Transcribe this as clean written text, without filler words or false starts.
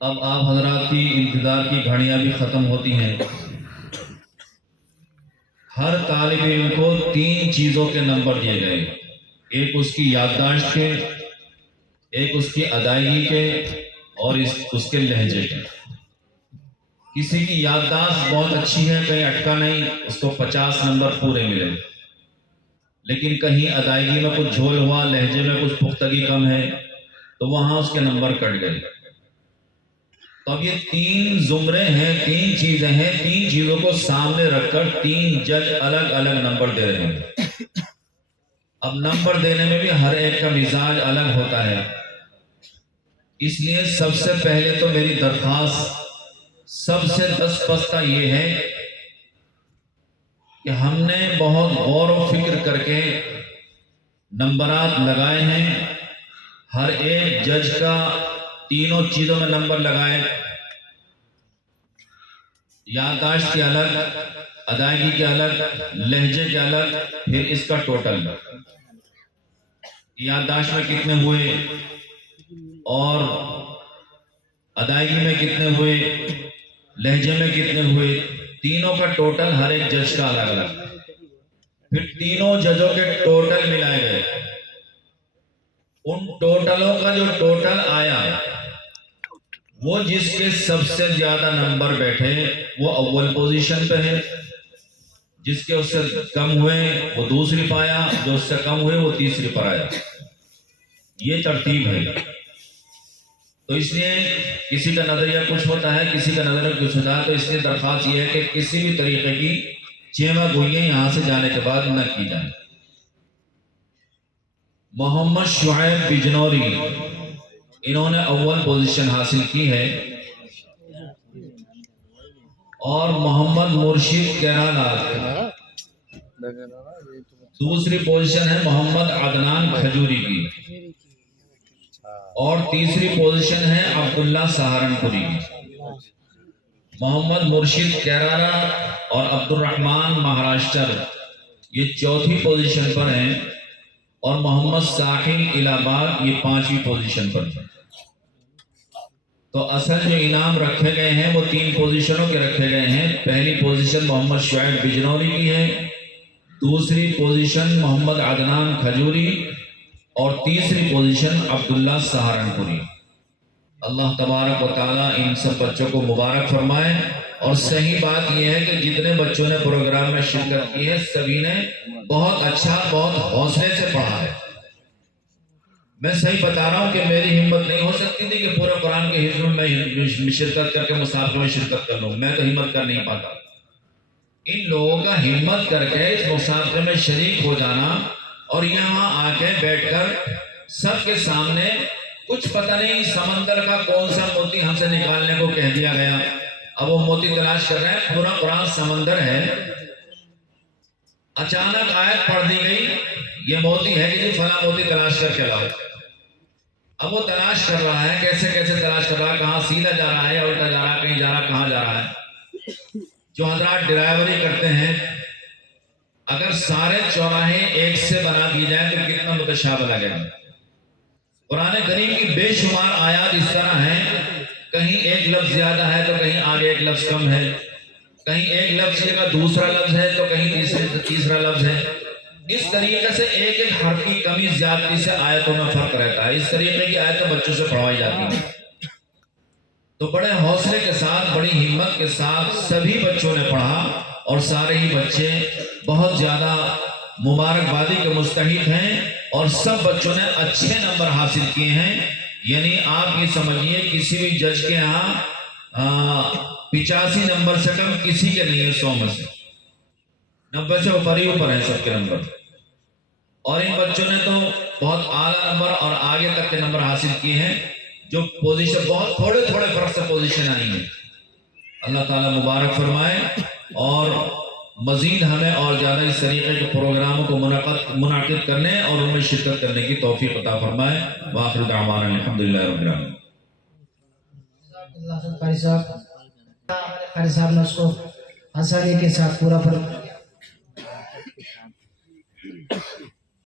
اب آپ حضرات کی انتظار کی گھڑیاں بھی ختم ہوتی ہیں۔ ہر طالب علم کو 3 چیزوں کے نمبر دیے گئے، ایک اس کی یادداشت کے، ایک اس کی ادائیگی کے، اور اس کے لہجے کے۔ کسی کی یادداشت بہت اچھی ہے، کہیں اٹکا نہیں، اس کو 50 نمبر پورے ملے، لیکن کہیں ادائیگی میں کچھ جھول ہوا، لہجے میں کچھ پختگی کم ہے، تو وہاں اس کے نمبر کٹ گئے۔ تو اب یہ 3 زمرے ہیں، 3 چیزیں ہیں، 3 چیزوں کو سامنے رکھ کر 3 جج الگ الگ نمبر دے رہے ہیں۔ اب نمبر دینے میں بھی ہر ایک کا مزاج الگ ہوتا ہے، اس لیے سب سے پہلے تو میری درخواست سب سے دست بستہ یہ ہے کہ ہم نے بہت غور و فکر کر کے نمبرات لگائے ہیں، ہر ایک جج کا 3 چیزوں میں نمبر لگائے، یادداشت کے الگ، ادائیگی کے الگ، لہجے کے الگ، پھر اس کا ٹوٹل، یادداشت میں کتنے ہوئے اور ادائیگی میں کتنے ہوئے، لہجے میں کتنے ہوئے، تینوں کا ٹوٹل ہر ایک جج کا الگ الگ، پھر تینوں ججوں کے ٹوٹل ملائے گئے، ان ٹوٹلوں کا جو ٹوٹل آیا وہ جس کے سب سے زیادہ نمبر بیٹھے وہ اول پوزیشن پہ ہے، جس کے اس سے کم ہوئے وہ دوسری پایا، جو اس سے کم ہوئے وہ تیسری پر آیا۔ یہ ترتیب ہے۔ تو اس لیے کسی کا نظریہ کچھ ہوتا ہے، کسی کا نظریہ کچھ ہوتا ہے، تو اس لیے درخواست یہ ہے کہ کسی بھی طریقے کی چیما گوئیاں یہاں سے جانے کے بعد نہ کی جائیں۔ محمد شعیب بجنوری انہوں نے اول پوزیشن حاصل کی ہے، اور محمد مرشد کیرالہ دوسری پوزیشن ہے محمد عدنان کھجوری کی، اور تیسری پوزیشن ہے عبداللہ سہارنپوری کی۔ محمد مرشد کیرالہ اور عبد الرحمن مہاراشٹر یہ چوتھی پوزیشن پر ہیں، اور محمد ساحل الہ آباد یہ 5ویں پوزیشن پر ہیں۔ تو اصل جو انعام رکھے گئے ہیں وہ 3 پوزیشنوں کے رکھے گئے ہیں۔ پہلی پوزیشن محمد شعیب بجنوری کی ہے، دوسری پوزیشن محمد عدنان کھجوری، اور تیسری پوزیشن عبداللہ سہارنپوری۔ اللہ تبارک و تعالیٰ ان سب بچوں کو مبارک فرمائے۔ اور صحیح بات یہ ہے کہ جتنے بچوں نے پروگرام میں شرکت کی ہے سبھی نے بہت اچھا، بہت حوصلے سے پڑھا ہے۔ میں صحیح بتا رہا ہوں کہ میری ہمت نہیں ہو سکتی تھی کہ پورے قرآن کے حفظ میں شرکت کر کے مسابقے میں شرکت کر لوں، میں تو ہمت کر نہیں پاتا۔ ان لوگوں کا ہمت کر کے اس مسابقے میں شریک ہو جانا، اور یہاں آ کے بیٹھ کر سب کے سامنے کچھ پتہ نہیں سمندر کا کون سا موتی ہم سے نکالنے کو کہہ دیا گیا، اب وہ موتی تلاش کر رہے ہیں، پورا قرآن سمندر ہے، اچانک آیت پڑھ دی گئی یہ موتی ہے کہ فلاں موتی تلاش کر کے لاؤ۔ اب وہ تلاش کر رہا ہے، کیسے کیسے تلاش کر رہا ہے، کہاں سیدھا جا رہا ہے، الٹا جا رہا ہے، کہیں جا رہا ہے، کہاں جا رہا ہے۔ جو حضرات ڈرائیوری کرتے ہیں، اگر سارے چوراہے ایک سے بنا دی جائیں تو کتنا متشابہ لگے گا۔ قرآن کریم کی بے شمار آیات اس طرح ہیں، کہیں ایک لفظ زیادہ ہے تو کہیں آگے ایک لفظ کم ہے، کہیں ایک لفظ کی جگہ دوسرا لفظ ہے تو کہیں تیسرا لفظ ہے۔ اس طریقے سے ایک ایک حرف کی کمی زیادتی سے آیتوں میں فرق رہتا ہے۔ اس طریقے کی آیتیں بچوں سے پڑھوائی جاتی ہیں۔ تو بڑے حوصلے کے ساتھ، بڑی ہمت کے ساتھ سبھی بچوں نے پڑھا، اور سارے ہی بچے بہت زیادہ مبارکبادی کے مستحق ہیں، اور سب بچوں نے اچھے نمبر حاصل کیے ہیں۔ یعنی آپ یہ سمجھیے کسی بھی جج کے ہاں 85 نمبر سے کم کسی کے نہیں ہے، 100 میں سے 90 سے اوپر ہی اوپر ہیں سب کے نمبر۔ اور ان بچوں نے تو بہت اعلیٰ نمبر اور آگے تک کے نمبر حاصل کیے ہیں، جو پوزیشن بہت تھوڑے تھوڑے فرق سے پوزیشن آئی ہیں۔ اللہ تعالیٰ مبارک فرمائے، اور مزید ہمیں اور زیادہ اس طریقے کے پروگراموں کو منعقد کرنے اور ان میں شرکت کرنے کی توفیق عطا فرمائے۔ وآخر دعوانا الحمدللہ رب العالمین۔ قاری صاحب نے اس کو آسانی کے ساتھ پورا